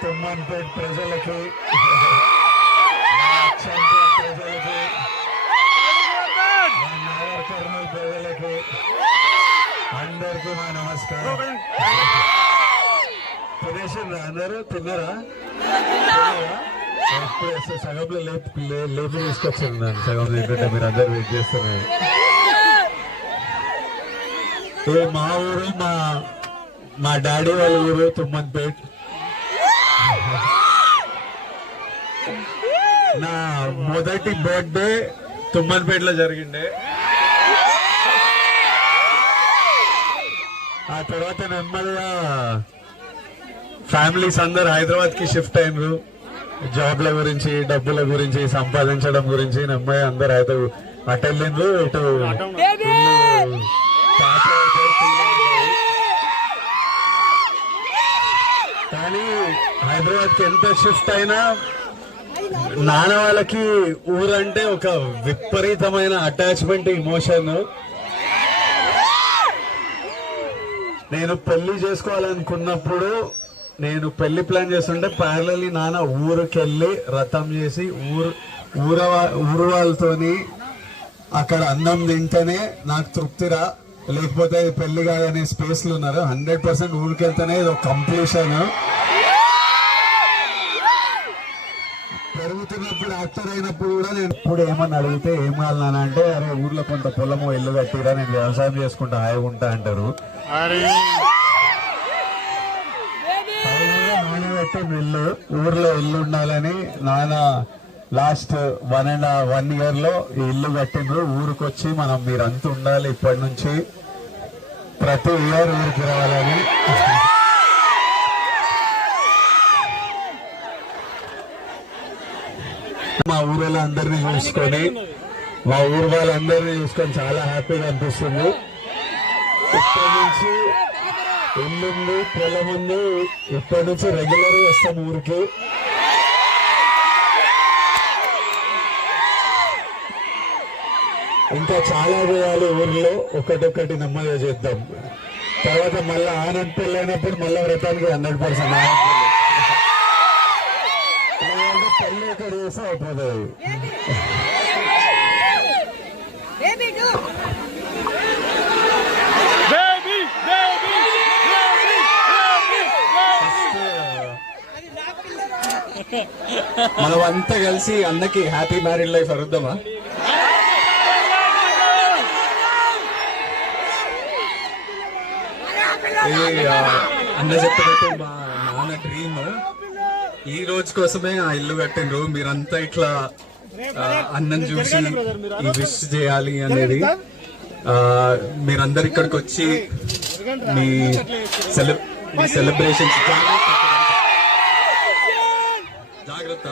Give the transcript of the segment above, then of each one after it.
తుమ్మన్పేట్ ప్రజలకి, ప్రజలకి, నాగర్ కర్నూలు ప్రజలకి అందరికీ మా నమస్కారం. తినేసిండ్రా అందరూ? తిన్నారా? ఎప్పుడు సగంలో లేపు తీసుకొచ్చింది నన్ను సగం ఏంటంటే మీరు అందరు వెయిట్ చేస్తున్నారు. మా ఊరు మా డాడీ వాళ్ళ ఊరు తుమ్మన్పేట్. నా మొదటి బర్త్డే తుమ్మన్పేటలో జరిగిండే. ఆ తర్వాత నెమ్మదిగా ఫ్యామిలీస్ అందరు హైదరాబాద్ కి షిఫ్ట్ అయినరు. జాబ్ల గురించి, డబ్బుల గురించి, సంపాదించడం గురించి నెమ్మది అందరు అయితే అటు వెళ్ళిండ్రు. ఇటు కానీ హైదరాబాద్ కి ఎంత షిఫ్ట్ అయినా నాన్న వాళ్ళకి ఊరంటే ఒక విపరీతమైన అటాచ్మెంట్, ఇమోషన్. నేను పెళ్లి చేసుకోవాలనుకున్నప్పుడు, నేను పెళ్లి ప్లాన్ చేస్తుంటే ప్యారలీ నాన్న ఊరికెళ్ళి రథం చేసి ఊరు వాళ్ళతోని అక్కడ అన్నం తింటేనే నాకు తృప్తిరా, లేకపోతే పెళ్లి కాదనే స్పేస్లు ఉన్నారు. 100% ఊరికి వెళ్తేనే ఇది ఒక కంప్లీషన్. పెరుగుతున్నప్పుడు యాక్టర్ అయినప్పుడు కూడా నేను ఇప్పుడు ఏమని అడిగితే ఏం కావాలన్నా అంటే, అరే ఊర్లో కొంత పొలము ఇల్లు కట్టిరా, నేను వ్యవసాయం చేసుకుంటా హాయిగా ఉంటా అంటారు. నాన్న కట్టిన ఇల్లు, ఊర్లో ఇల్లు ఉండాలని నాన్న లాస్ట్ 1.5 year లో ఈ ఇల్లు కట్టిండ్రు. ఊరికి వచ్చి మనం మీరంతా ఉండాలి, ఇప్పటి నుంచి ప్రతి ఇయర్ ఊరికి రావాలని. మా ఊరిలో అందరినీ చూసుకొని, మా ఊరు వాళ్ళందరినీ చూసుకొని చాలా హ్యాపీగా అనిపిస్తుంది. ఇప్పటి నుంచి ఇల్లుంది, పొలం ఉంది, ఇప్పటి నుంచి రెగ్యులర్ వస్తాం ఊరికి. ఇంకా చాలా చేయాలి ఊర్లో, ఒకటొక్కటి నెమ్మదిగా చేద్దాం. తర్వాత మళ్ళీ ఆనంద్ పెళ్ళైనప్పుడు మళ్ళీ వ్రతానికి 100% పెళ్ళి ఇక్కడ చేస్తే అయిపోతుంది. మనం అంతా కలిసి అన్నకి హ్యాపీ మ్యారీడ్ లైఫ్ అరుద్దామా? అన్న చెప్పినట్టు మా నాన్న డ్రీమ్ ఈ రోజు కోసమే ఆ ఇల్లు కట్టిండ్రు. మీరంతా ఇట్లా అన్నం చూసి ఈ విష్ చేయాలి అనేది. మీరందరు ఇక్కడికి వచ్చి మీ సెలబ్రేషన్స్ జాగ్రత్త.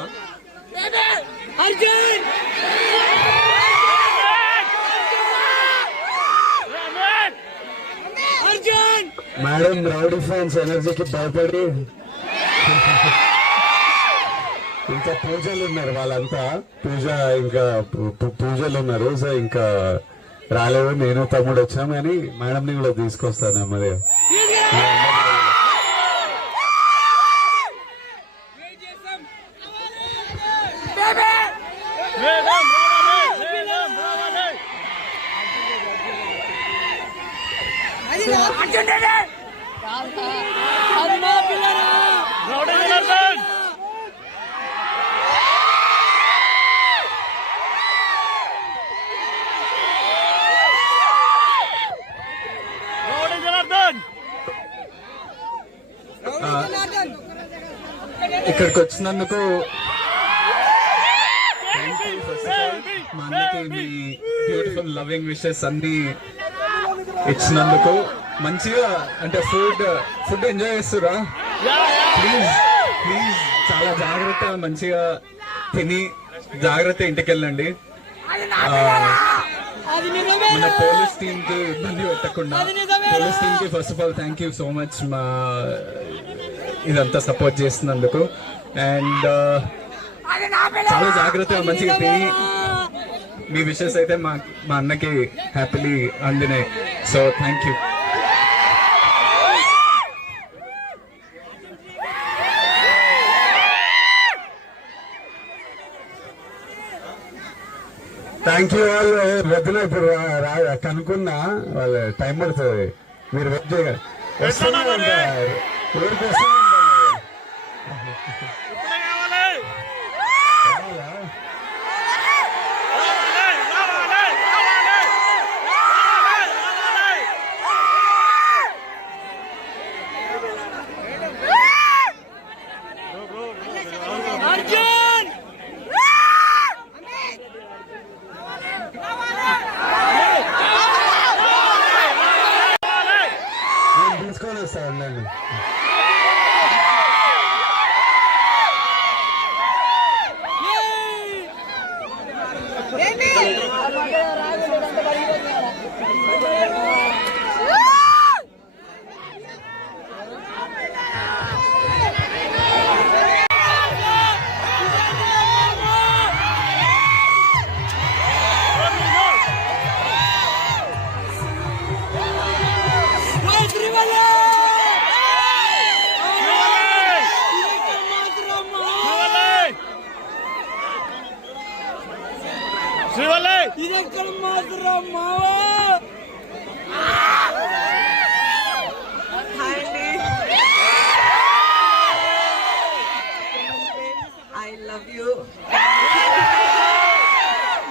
మేడం రౌడీ ఫ్యాన్స్ ఎనర్జీకి భయపడి ఇంకా పూజలు ఉన్నారు, వాళ్ళంతా పూజలు ఉన్నారు. సో ఇంకా రాలేదు, నేను తమ్ముడు వచ్చాం. కానీ మేడంని కూడా తీసుకొస్తాను అమ్మదే. ఇక్కడికి వచ్చినందుకు మా అన్నకి మీ బ్యూటిఫుల్ లవింగ్ విషెస్ అన్ని ఇచ్చినందుకు. మంచిగా అంటే ఫుడ్ ఎంజాయ్ చేస్తురా? ప్లీజ్ చాలా జాగ్రత్తగా మంచిగా తిని జాగ్రత్త ఇంటికి వెళ్ళండి. మన పోలీస్ టీమ్ కి ఇబ్బంది పెట్టకుండా. పోలీస్ టీమ్ కి first of all thank you so much మా ఇదంతా సపోర్ట్ చేస్తున్నందుకు. అండ్ చాలా జాగ్రత్తగా మంచిగా తిని మీ విషెస్ అయితే మా అన్నకి హ్యాపీలీ అందినాయి. So thank you. Thank you వాళ్ళు వద్దున ఇప్పుడు కనుక్కున్నా వాళ్ళ టైం పడుతుంది మీరు వెయిట్ చేయగలరు వస్తున్నారంట ఊరికి వస్తున్నారంట నేను తీసుకొని వస్తాను నన్ను ఇదెక్కడ మాత్రం మావా ఐ లవ్ యూ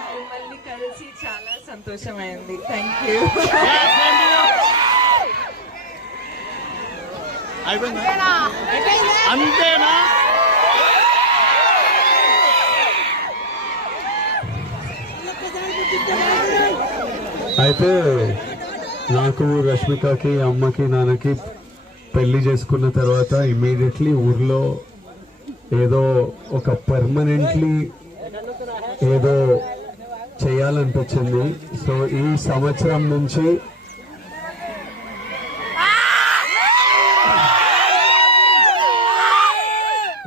మిమ్మల్ని కలిసి చాలా సంతోషమైంది థ్యాంక్ యూ అంతేనా అయితే నాకు రష్మికకి అమ్మకి నాన్నకి పెళ్లి చేసుకున్న తర్వాత ఇమీడియట్లీ ఊర్లో ఏదో ఒక పర్మనెంట్లీ ఏదో చేయాలనిపించింది సో ఈ సంవత్సరం నుంచి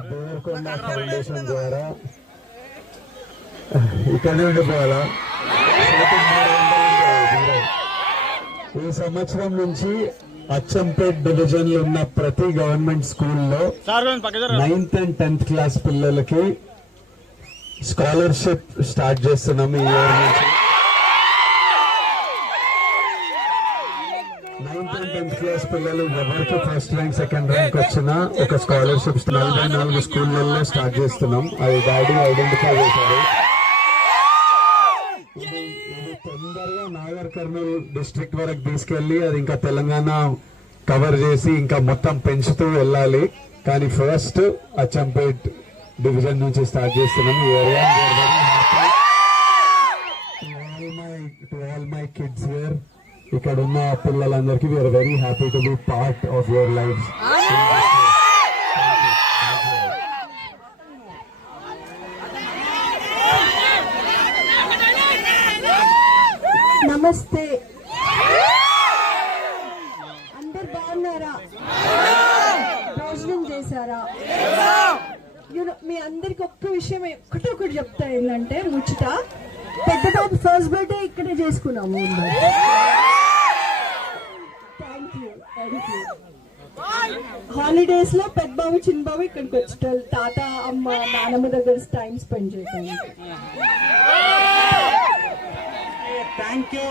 దేవరకొండ ఫౌండేషన్ ద్వారా ఇక్కడే ఉండిపోవాలా ఈ సంవత్సరం నుంచి అచ్చంపేట్ డివిజన్ లో ఉన్న ప్రతి గవర్నమెంట్ స్కూల్లో 9th and 10th క్లాస్ పిల్లలకి స్కాలర్షిప్ స్టార్ట్ చేస్తున్నాం ఈ ఇయర్ నుంచి 9th and 10th క్లాస్ పిల్లలు ఎవరికి ఫస్ట్ ర్యాంక్ సెకండ్ ర్యాంక్ వచ్చినా ఒక స్కాలర్షిప్ 44 స్కూళ్ళల్లో స్టార్ట్ చేస్తున్నాం అది డాడీ ఐడెంటిఫై చేశారు ఇది తొందరగా నాగర్ కర్నూలు డిస్ట్రిక్ట్ వరకు తీసుకెళ్లి అది ఇంకా తెలంగాణ కవర్ చేసి ఇంకా మొత్తం పెంచుతూ వెళ్ళాలి కానీ ఫస్ట్ అచ్చంపేట్ డివిజన్ నుంచి స్టార్ట్ చేస్తున్నాం ఈ area to all my kids here ఇక్కడ ఉన్న పిల్లలందరికీ we're very happy to be part of your life నమస్తే అందరు బాగున్నారా భోజనం చేశారా మీ అందరికి ఒక్క విషయం ఒకటి చెప్తా ఏంటంటే ముచ్చట పెద్ద బాబు ఫస్ట్ బర్త్డే ఇక్కడే చేసుకున్నాము థ్యాంక్ యూ హాలిడేస్ లో పెద్ద బాబు చిన్న బాబు ఇక్కడికి వచ్చేటోళ్ళు తాత అమ్మ నానమ్మ దగ్గర టైం స్పెండ్ చేయడానికి థ్యాంక్ యూ